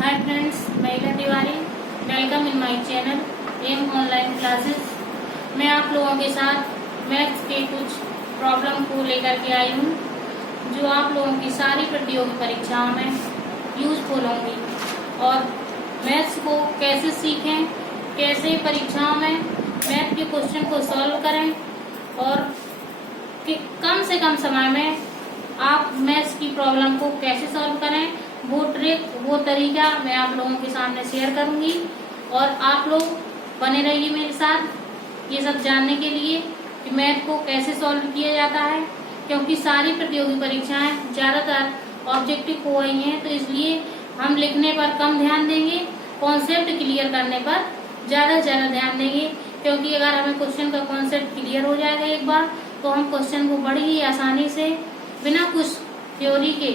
हाय friends, महिला Tiwari. Welcome in my channel M online classes. मैं आप लोगों के साथ मैथ्स के कुछ प्रॉब्लम को लेकर के आई हूँ, जो आप लोगों की सारी प्रतियोगी परीक्षाओं में यूजफुल होंगी। और मैथ्स को कैसे सीखें, कैसे परीक्षाओं में मैथ के क्वेश्चन को सॉल्व करें और कम से कम समय में आप मैथ्स की प्रॉब्लम को कैसे सॉल्व करें, वो ट्रिक, वो तरीका मैं आप लोगों के सामने शेयर करूंगी। और आप लोग बने रहिए मेरे साथ ये सब जानने के लिए कि मैथ को कैसे सॉल्व किया जाता है, क्योंकि सारी प्रतियोगी परीक्षाएं ज्यादातर ऑब्जेक्टिव हो रही हैं, तो इसलिए हम लिखने पर कम ध्यान देंगे, कॉन्सेप्ट क्लियर करने पर ज्यादा से ज्यादा ध्यान देंगे। क्योंकि अगर हमें क्वेश्चन का कॉन्सेप्ट क्लियर हो जाएगा एक बार, तो हम क्वेश्चन को बड़ी ही आसानी से बिना कुछ थ्योरी के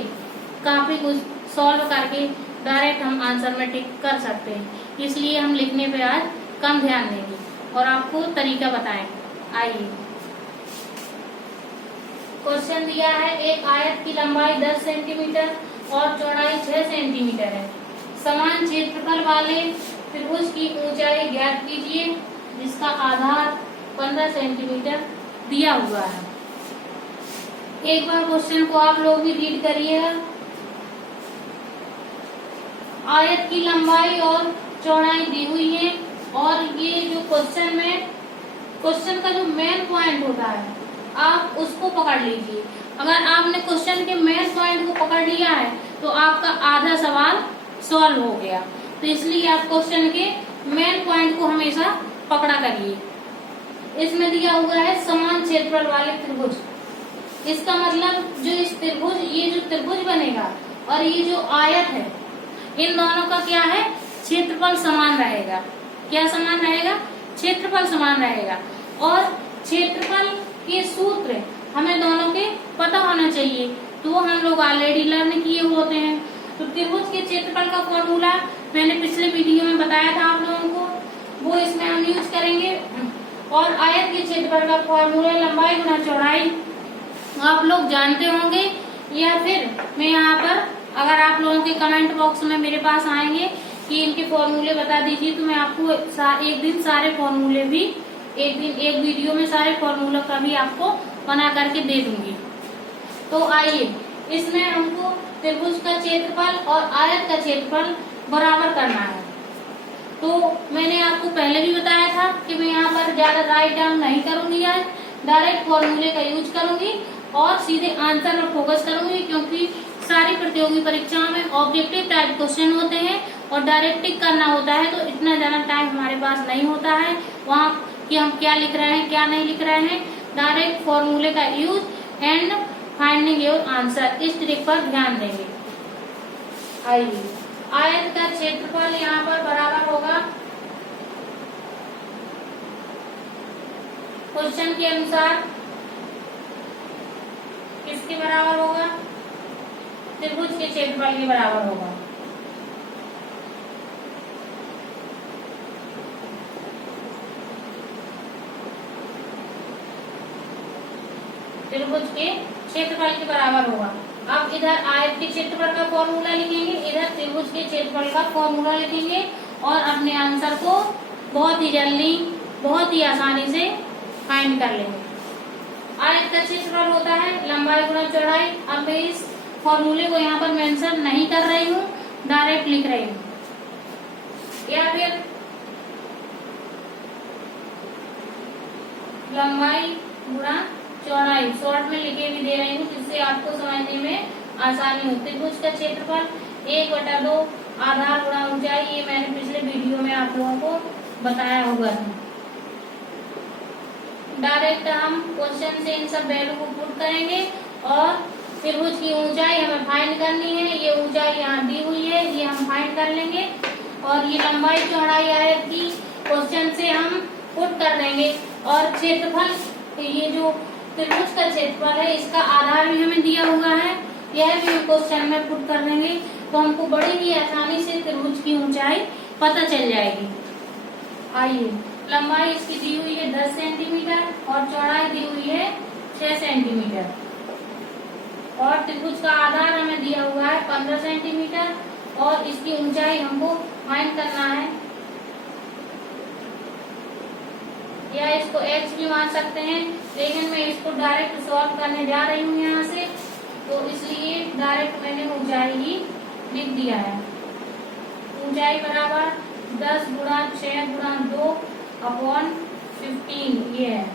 काफी कुछ सॉल्व करके डायरेक्ट हम आंसर में टिक कर सकते हैं। इसलिए हम लिखने पे आज कम ध्यान देंगे और आपको तरीका बताएंगे। आइए, क्वेश्चन दिया है, एक आयत की लंबाई 10 सेंटीमीटर और चौड़ाई 6 सेंटीमीटर है। समान क्षेत्रफल वाले त्रिभुज की ऊंचाई ज्ञात कीजिए, जिसका आधार 15 सेंटीमीटर दिया हुआ है। एक बार क्वेश्चन को आप लोग भी रीड करिएगा। आयत की लंबाई और चौड़ाई दी हुई है, और ये जो क्वेश्चन में क्वेश्चन का जो मेन पॉइंट होता है आप उसको पकड़ लीजिए। अगर आपने क्वेश्चन के मेन पॉइंट को पकड़ लिया है तो आपका आधा सवाल सॉल्व हो गया। तो इसलिए आप क्वेश्चन के मेन पॉइंट को हमेशा पकड़ा करिए। इसमें दिया हुआ है समान क्षेत्रफल वाले त्रिभुज। इसका मतलब जो इस त्रिभुज, ये जो त्रिभुज बनेगा और ये जो आयत है, इन दोनों का क्या है, क्षेत्रफल समान रहेगा। क्या समान रहेगा? क्षेत्रफल समान रहेगा। और क्षेत्रफल के सूत्र हमें दोनों के पता होना चाहिए, तो वो हम लोग ऑलरेडी लर्न किए होते हैं। तो त्रिभुज के क्षेत्रफल का फॉर्मूला मैंने पिछले वीडियो में बताया था आप लोगों को, वो इसमें हम यूज करेंगे। और आयत के क्षेत्रफल का फॉर्मूला लंबाई गुना चौड़ाई आप लोग जानते होंगे, या फिर मैं यहाँ पर अगर आप लोगों के कमेंट बॉक्स में मेरे पास आएंगे कि इनके फॉर्मूले बता दीजिए, तो मैं आपको एक दिन सारे फॉर्मूले भी, एक वीडियो में सारे फॉर्मूला का भी आपको बना करके दे दूंगी। तो आइए, इसमें हमको त्रिभुज का क्षेत्रफल और आयत का क्षेत्रफल बराबर करना है। तो मैंने आपको पहले भी बताया था कि मैं यहाँ पर ज्यादा राइट डाउन नहीं करूंगी, आज डायरेक्ट फॉर्मूले का यूज करूंगी और सीधे आंसर पर फोकस करूंगी, क्योंकि सारी प्रतियोगी परीक्षाओं में ऑब्जेक्टिव टाइप क्वेश्चन होते हैं और डायरेक्ट टिक करना होता है, तो इतना ज्यादा टाइम हमारे पास नहीं होता है वहाँ कि हम क्या लिख रहे हैं क्या नहीं लिख रहे हैं। डायरेक्ट फॉर्मूले का use and finding your answer, इस ट्रिक पर ध्यान देंगे। आइए, आयत का क्षेत्रफल यहाँ पर बराबर होगा क्वेश्चन के अनुसार किसके बराबर होगा? त्रिभुज के क्षेत्रफल के बराबर होगा। त्रिभुज के क्षेत्रफल के बराबर होगा। अब इधर आयत के क्षेत्रफल का फॉर्मूला लिखेंगे, इधर त्रिभुज के क्षेत्रफल का फॉर्मूला लिखेंगे और अपने आंसर को बहुत ही जल्दी, बहुत ही आसानी से फाइंड कर लेंगे। आयत का क्षेत्रफल होता है लंबाई गुना चौड़ाई। अब मैं इस फॉर्मूले को यहाँ पर मेंशन नहीं कर रही हूँ, डायरेक्ट लिख रही हूँ, या फिर लंबाई गुना चौड़ाई शॉर्ट में लिखे भी दे रही हूँ, जिससे आपको समझने में आसानी हो। त्रिभुज का क्षेत्रफल 1/2 आधार गुणा ऊंचाई, ये मैंने पिछले वीडियो में आप लोगों को बताया हुआ है। डायरेक्ट हम क्वेश्चन से इन सब वैल्यू को पुट करेंगे और त्रिभुज की ऊंचाई हमें फाइंड करनी है। ये ऊंचाई यहाँ दी हुई है, ये हम फाइंड कर लेंगे। और ये लंबाई चौड़ाई आयत की क्वेश्चन से हम पुट कर देंगे। और क्षेत्रफल, ये जो त्रिभुज का क्षेत्रफल है, इसका आधार भी हमें दिया हुआ है, यह भी क्वेश्चन में पुट कर देंगे, तो हमको बड़ी ही आसानी से त्रिभुज की ऊंचाई पता चल जाएगी। आइए, लंबाई इसकी दी हुई है 10 सेंटीमीटर और चौड़ाई दी हुई है 6 सेंटीमीटर। और त्रिभुज का आधार हमें दिया हुआ है 15 सेंटीमीटर और इसकी ऊंचाई हमको फाइंड करना है, या इसको x भी मान सकते हैं, लेकिन मैं इसको डायरेक्ट सॉल्व करने जा रही हूँ यहाँ से, तो इसलिए डायरेक्ट मैंने ऊंचाई ही लिख दिया है। ऊंचाई बराबर 10 गुणा 6 गुणा 2 अपॉन 15 ये है।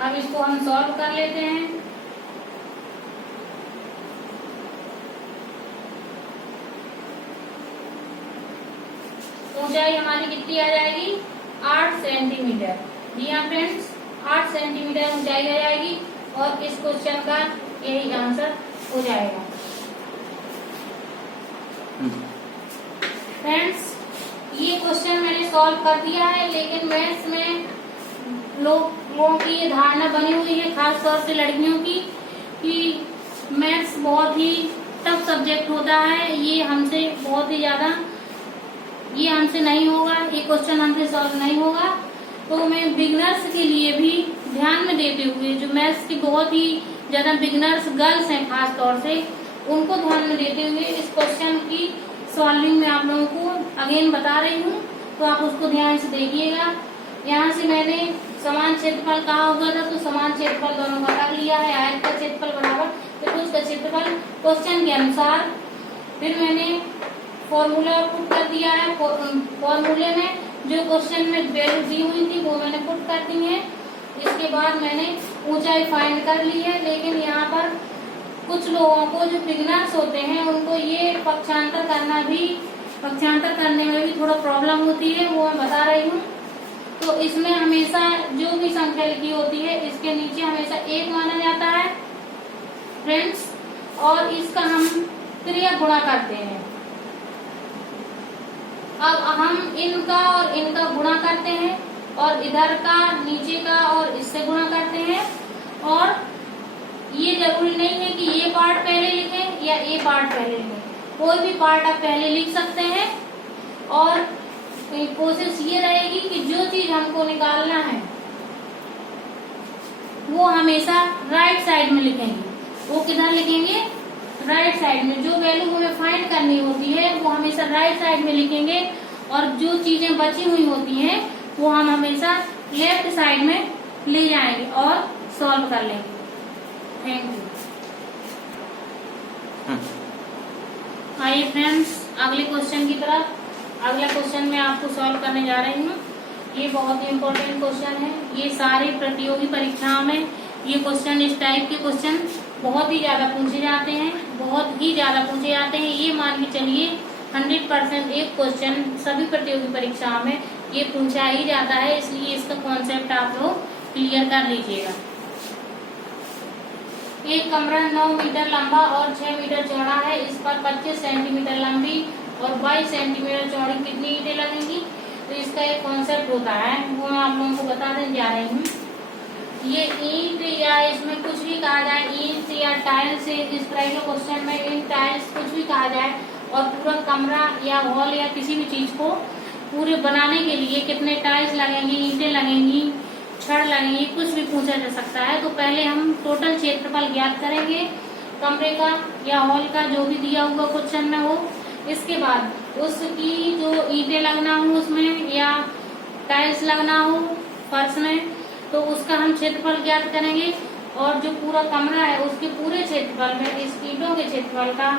अब इसको हम सॉल्व कर लेते हैं। ऊंचाई हमारी कितनी आ जाएगी? 8 सेंटीमीटर। जी हाँ फ्रेंड्स, 8 सेंटीमीटर ऊंचाई आ जाएगी और इस क्वेश्चन का यही आंसर हो जाएगा। फ्रेंड्स, ये क्वेश्चन मैंने सॉल्व कर दिया है, लेकिन मैथ्स में लोगों की ये धारणा बनी हुई है, खास तौर से लड़कियों की, कि मैथ्स बहुत ही टफ सब्जेक्ट होता है, ये हमसे बहुत ही ज्यादा, ये हमसे नहीं होगा, ये क्वेश्चन हमसे सॉल्व नहीं होगा। तो मैं बिगनर्स के लिए भी ध्यान में देते हुए, जो मैथ्स की बहुत ही ज्यादा बिगनर्स गर्ल्स हैं खास तौर से, उनको ध्यान में देते हुए इस क्वेश्चन की सॉल्विंग में आप लोगों को अगेन बता रही हूँ, तो आप उसको ध्यान से देखिएगा। यहाँ से मैंने समान क्षेत्रफल कहा होगा था, तो समान क्षेत्रफल दोनों का कर लिया है। आयत का क्षेत्रफल बराबर त्रिभुज का क्षेत्रफल क्वेश्चन के अनुसार। फिर मैंने फॉर्मूला पुट कर दिया है। फॉर्मूले में जो क्वेश्चन में वैल्यू दी हुई थी वो मैंने पुट कर दी है। इसके बाद मैंने ऊंचाई फाइंड कर ली है, लेकिन यहाँ पर कुछ लोगों को जो बिगिनर्स होते हैं उनको ये पक्षांतर करने में भी थोड़ा प्रॉब्लम होती है, वो मैं बता रही हूँ। तो इसमें हमेशा जो भी संख्या लिखी होती है इसके नीचे हमेशा 1 माना जाता है फ्रेंड्स, और इसका हम क्रिया गुणा करते हैं। अब हम इनका और इनका गुणा करते हैं, और इधर का नीचे का और इससे गुणा करते हैं। और ये जरूरी नहीं है कि ये पार्ट पहले लिखें या ये पार्ट पहले लिखें, कोई भी पार्ट आप पहले लिख सकते हैं। और कोशिश ये रहेगी कि जो चीज हमको निकालना है वो हमेशा राइट साइड में लिखेंगे। वो किधर लिखेंगे? राइट साइड में। जो वैल्यू हमें फाइंड करनी होती है वो हमेशा राइट साइड में लिखेंगे, और जो चीजें बची हुई होती हैं वो हम हमेशा लेफ्ट साइड में ले जाएंगे और सॉल्व कर लेंगे। Thank you. आइए फ्रेंड्स, अगले क्वेश्चन की तरफ। अगला क्वेश्चन मैं आपको सॉल्व करने जा रही हूँ। ये बहुत ही इम्पोर्टेंट क्वेश्चन है। ये सारी प्रतियोगी परीक्षाओं में ये क्वेश्चन, इस टाइप के क्वेश्चन बहुत ही ज्यादा पूछे जाते हैं, बहुत ही ज्यादा पूछे जाते हैं। ये मान के चलिए 100% एक क्वेश्चन सभी प्रतियोगी परीक्षाओं में ये पूछा ही जाता है, इसलिए इसका कॉन्सेप्ट आप लोग क्लियर कर लीजिएगा। एक कमरा 9 मीटर लंबा और 6 मीटर चौड़ा है। इस पर 25 सेंटीमीटर लंबी और 22 सेंटीमीटर चौड़ी कितनी ईंटें लगेंगी? तो इसका एक कॉन्सेप्ट होता है, वो मैं आप लोगों को बताने जा रही हूँ। ये ईंट या इसमें कुछ भी कहा जाए, ईंट या टाइल्स, इस तरह के क्वेश्चन में ईंट टाइल्स कुछ भी कहा जाए, और पूरा कमरा या हॉल या किसी भी चीज को पूरे बनाने के लिए कितने टाइल्स लगेंगी, ईंटें लगेंगी, छड़ लगेंगी, कुछ भी पूछा जा सकता है। तो पहले हम टोटल क्षेत्रफल ज्ञात करेंगे कमरे का या हॉल का, जो भी दिया हुआ क्वेश्चन में हो। इसके बाद उसकी जो ईंटें लगना हो उसमें या टाइल्स लगना हो फर्श में, तो उसका हम क्षेत्रफल ज्ञात करेंगे। और जो पूरा कमरा है उसके पूरे क्षेत्रफल में इस ईंटों के क्षेत्रफल का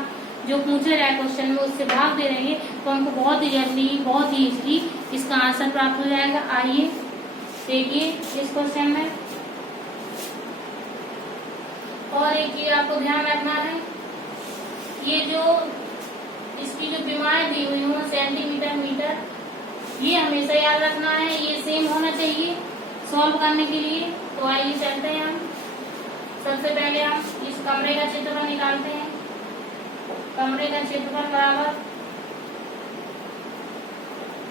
जो पूछा जाए क्वेश्चन में उससे भाग दे देंगे, तो हमको बहुत ही जल्दी, बहुत ही इजीली इसका आंसर प्राप्त हो जाएगा। आइए देखिए इस क्वेश्चन में। और एक चीज आपको ध्यान रखना है, ये जो इसकी जो बीमाएं दी हुई हो सेंटीमीटर मीटर, ये हमेशा याद रखना है, ये सेम होना चाहिए सॉल्व करने के लिए। तो आइए चलते हैं हम। सबसे पहले हम इस कमरे का क्षेत्रफल निकालते हैं। कमरे का क्षेत्रफल बराबर,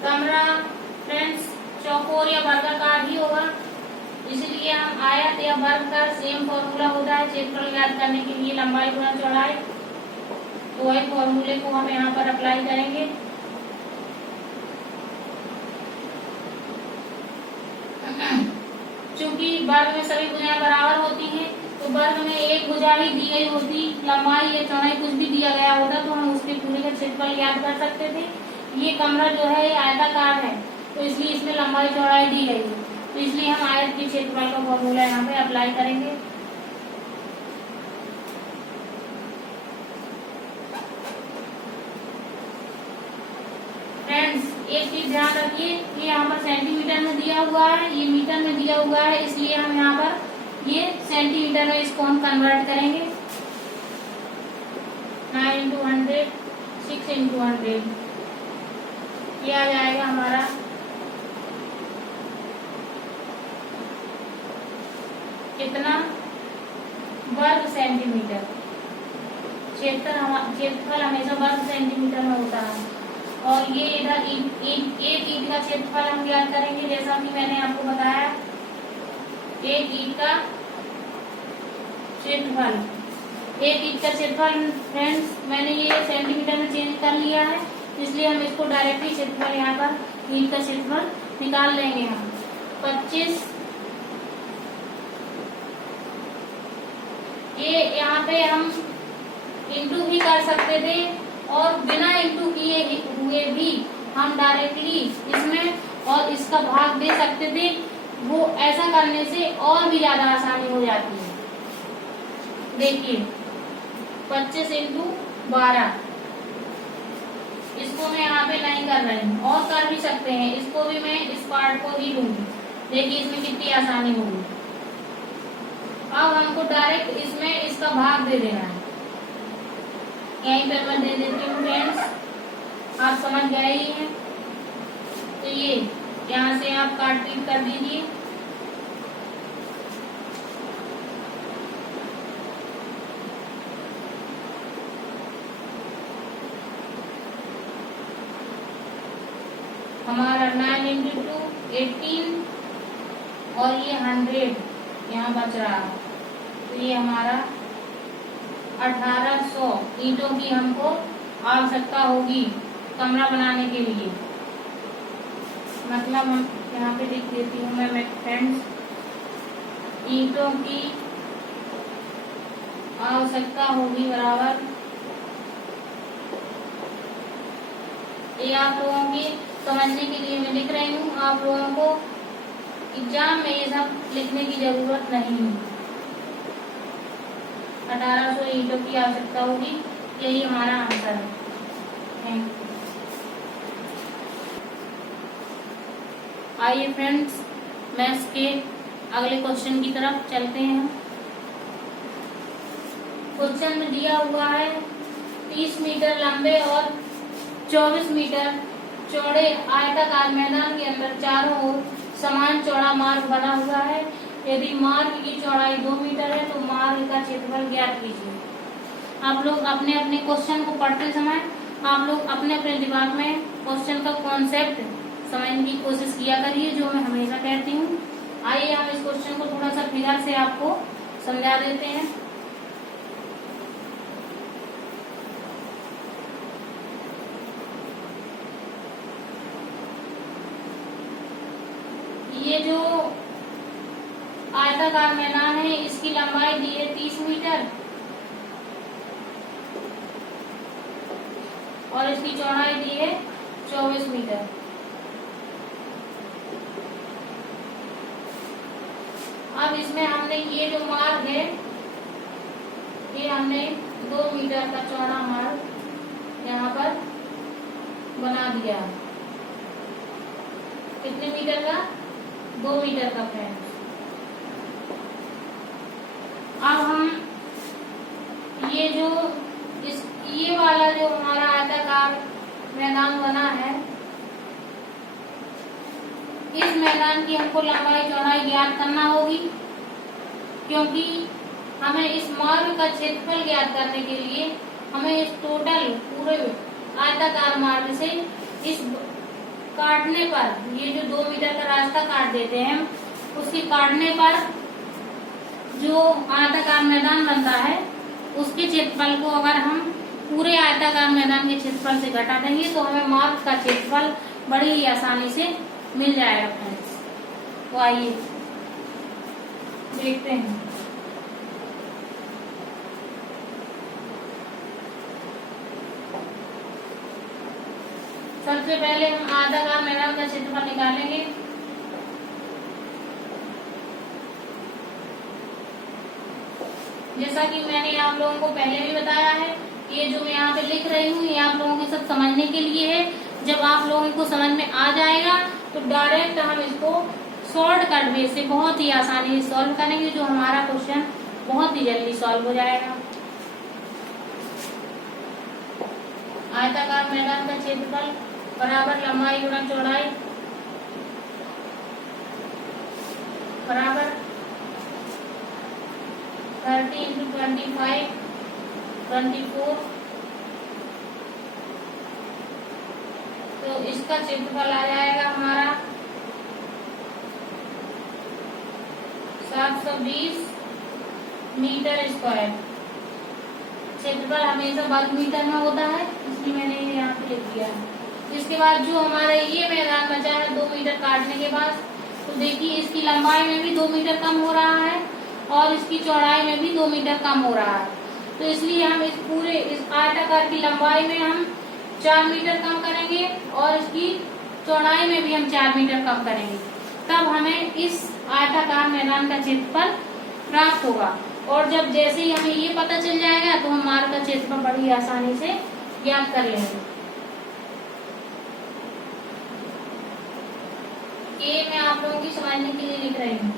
कमरा फ्रेंड्स चौकोर या वर्गाकार ही होगा, इसलिए हम आयत या वर्ग का सेम फॉर्मूला होता है क्षेत्रफल ज्ञात करने के लिए, लंबाई गुणा चौड़ाई। तो वही फॉर्मूले को हम यहाँ पर अप्लाई करेंगे। चूंकि वर्ग में सभी भुजाएं बराबर होती हैं, तो वर्ग में एक भुजा ही दी गई होती, लंबाई या चौड़ाई कुछ भी दिया गया होता तो हम उसके पूरे का क्षेत्रफल ज्ञात कर सकते थे। ये कमरा जो है आयताकार है तो इसलिए इसमें लंबाई चौड़ाई दी गई है, तो इसलिए हम आयत के क्षेत्रफल का फॉर्मूला यहाँ पे अप्लाई करेंगे। फ्रेंड्स, एक चीज ध्यान रखिए, ये यहाँ पर सेंटीमीटर में दिया हुआ है, ये मीटर में दिया हुआ है, इसलिए हम यहाँ पर ये सेंटीमीटर में इसको हम कन्वर्ट करेंगे। 9 × 100, 6 × 100, ये आ जाएगा हमारा कितना, वर्ग सेंटीमीटर। क्षेत्रफल हमेशा वर्ग सेंटीमीटर में होता है। और ये इधर एक ईंट का क्षेत्रफल हम ज्ञात करेंगे, जैसा कि मैंने आपको बताया, एक ईंट का क्षेत्रफल, फ्रेंड्स मैंने ये सेंटीमीटर में चेंज कर लिया है, इसलिए हम इसको डायरेक्टली क्षेत्रफल यहाँ पर ईंट का क्षेत्रफल निकाल लेंगे हम 25। ये यहाँ पे हम इंटू भी कर सकते थे और बिना इंटू किए हुए भी हम डायरेक्टली इसमें और इसका भाग दे सकते थे। वो ऐसा करने से और भी ज्यादा आसानी हो जाती है। देखिए 25 × 12, इसको मैं यहाँ पे नहीं कर रही हूँ, और कर भी सकते हैं, इसको भी मैं इस पार्ट को ही लूंगी। देखिए इसमें कितनी आसानी होगी। अब हमको डायरेक्ट इसमें इसका भाग दे देना है, यहीं पर मैं दे देती हूँ फ्रेंड्स, आप समझ गए ही हैं। तो ये यहाँ से आप काट-पीट कर दीजिए। हमारा 9 × 2 18 और ये 100 यहाँ बच रहा है, तो ये हमारा 1800 ईंटों की हमको आवश्यकता होगी कमरा बनाने के लिए। मतलब हम यहाँ पे लिख देती हूँ मैं फ्रेंड्स, ईंटों की आवश्यकता होगी बराबर, ये आप लोगों की समझने के लिए मैं लिख रही हूँ, आप लोगों को एग्जाम में ये सब लिखने की जरूरत नहीं है। 1800 ईंटों की आवश्यकता होगी, यही हमारा आंसर है। Thank you. आइए फ्रेंड्स, मैथ्स के अगले क्वेश्चन की तरफ चलते हैं। क्वेश्चन में दिया हुआ है 30 मीटर लंबे और 24 मीटर चौड़े आयताकार मैदान के अंदर चारों ओर समान चौड़ा मार्ग बना हुआ है। यदि मार्ग की चौड़ाई 2 मीटर है तो मार्ग का क्षेत्रफल ज्ञात कीजिए। आप लोग अपने अपने क्वेश्चन को पढ़ते समय आप लोग अपने अपने दिमाग में क्वेश्चन का कॉन्सेप्ट समझने की कोशिश किया करिए, जो मैं हमेशा कहती हूँ। आइए हम इस क्वेश्चन को थोड़ा सा फिगर से आपको समझा देते हैं। ये जो आयताकार मैदान है इसकी लंबाई दी है 30 मीटर और इसकी चौड़ाई दी है 24 मीटर। अब इसमें हमने ये जो मार्ग है ये हमने 2 मीटर का चौड़ा मार्ग यहाँ पर बना दिया। कितने मीटर का? 2 मीटर का फ्रेंड्स। अब हम ये वाला जो हमारा आयताकार मैदान बना है, इस मैदान की हमको लंबाई चौड़ाई ज्ञात करना होगी, क्योंकि हमें इस मार्ग का क्षेत्रफल ज्ञात करने के लिए हमें इस टोटल पूरे आयताकार मार्ग से इस काटने पर, ये जो 2 मीटर का रास्ता काट देते हैं, उसके काटने पर जो आयताकार मैदान बनता है उसके क्षेत्रफल को अगर हम पूरे आयताकार मैदान के क्षेत्रफल से घटा देंगे तो हमें मार्ग का क्षेत्रफल बड़ी ही आसानी से मिल जाएगा फ्रेंड्स। तो आइए देखते हैं। सबसे पहले हम आयताकार मैदान का क्षेत्रफल निकालेंगे। जैसा कि मैंने आप लोगों को पहले भी बताया है, ये जो मैं यहाँ पे लिख रही हूँ ये आप लोगों के सब समझने के लिए है। जब आप लोगों को समझ में आ जाएगा तो डायरेक्ट हम इसको शॉर्टकट वे से बहुत ही आसानी से सॉल्व करेंगे, जो हमारा क्वेश्चन बहुत ही जल्दी सॉल्व हो जाएगा। आयताकार मैदान का क्षेत्रफल बराबर लंबाई गुणा चौड़ाई बराबर 30 × 25 24। तो इसका क्षेत्रफल आ जाएगा हमारा 720 मीटर स्क्वायर। क्षेत्रफल हमेशा वर्ग मीटर में होता है, इसलिए मैंने ये यहाँ पे लिख दिया है। इसके बाद जो हमारे ये मैदान बचा है 2 मीटर काटने के बाद, तो देखिए इसकी लंबाई में भी 2 मीटर कम हो रहा है और इसकी चौड़ाई में भी 2 मीटर कम हो रहा है। तो इसलिए हम इस पूरे इस आयताकार की लंबाई में हम 4 मीटर कम करेंगे और इसकी चौड़ाई में भी हम 4 मीटर कम करेंगे, तब हमें इस आयताकार मैदान का क्षेत्रफल प्राप्त होगा। और जब जैसे ही हमें ये पता चल जाएगा तो हम मार्ग का क्षेत्रफल बड़ी आसानी से ज्ञात कर लेंगे। ये मैं आप लोगों की समझने के लिए लिख रही हूँ।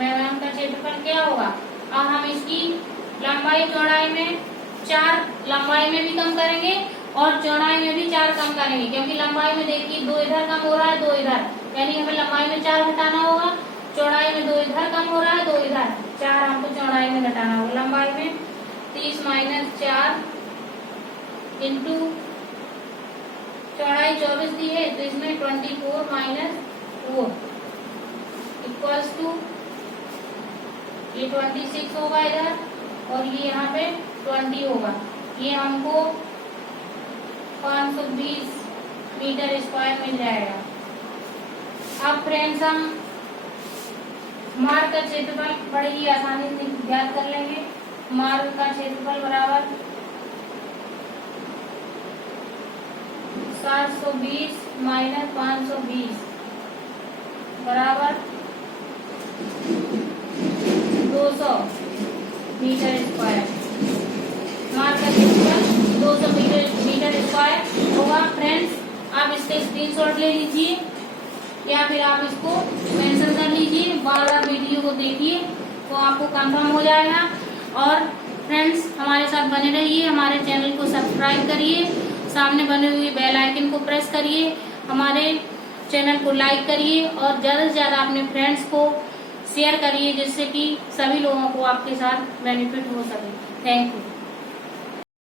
मैदान का क्षेत्रफल क्या होगा? अब हम इसकी लंबाई चौड़ाई में 4 लंबाई में भी कम करेंगे और चौड़ाई में भी 4 कम करेंगे, क्योंकि लंबाई में देखिए 2 इधर कम हो रहा है 2 इधर, यानी हमें लंबाई में 4 घटाना होगा। चौड़ाई में 2 इधर कम हो रहा है 2 इधर, 4 हमको चौड़ाई में घटाना होगा। लंबाई में 30 - 4 इंटू चौड़ाई 24 दी है, तो इसमें 24 - 4 इक्वल्स टू ये 26 होगा इधर, और ये यहाँ पे 20 होगा। ये हमको 520 मीटर स्क्वायर मिल जाएगा। अब फ्रेंड्स हम मार्ग का क्षेत्रफल बड़ी ही आसानी से ज्ञात कर लेंगे। मार्ग का क्षेत्रफल बराबर 720 - 520 बराबर 200 मीटर स्क्वायर। मार्ग का क्षेत्रफल 200 मीटर स्क्वायर होगा। फ्रेंड्स आप इसके स्क्रीनशॉट ले लीजिए या फिर आप इसको मेंशन कर लीजिए, बार-बार वीडियो को देखिए तो आपको कंफर्म हो जाएगा। और फ्रेंड्स हमारे साथ बने रहिए, हमारे चैनल को सब्सक्राइब करिए, सामने बने हुए बेल आइकन को प्रेस करिए, हमारे चैनल को लाइक करिए और ज्यादा से ज्यादा अपने फ्रेंड्स को शेयर करिए, जिससे कि सभी लोगों को आपके साथ बेनिफिट हो सके। Thank you.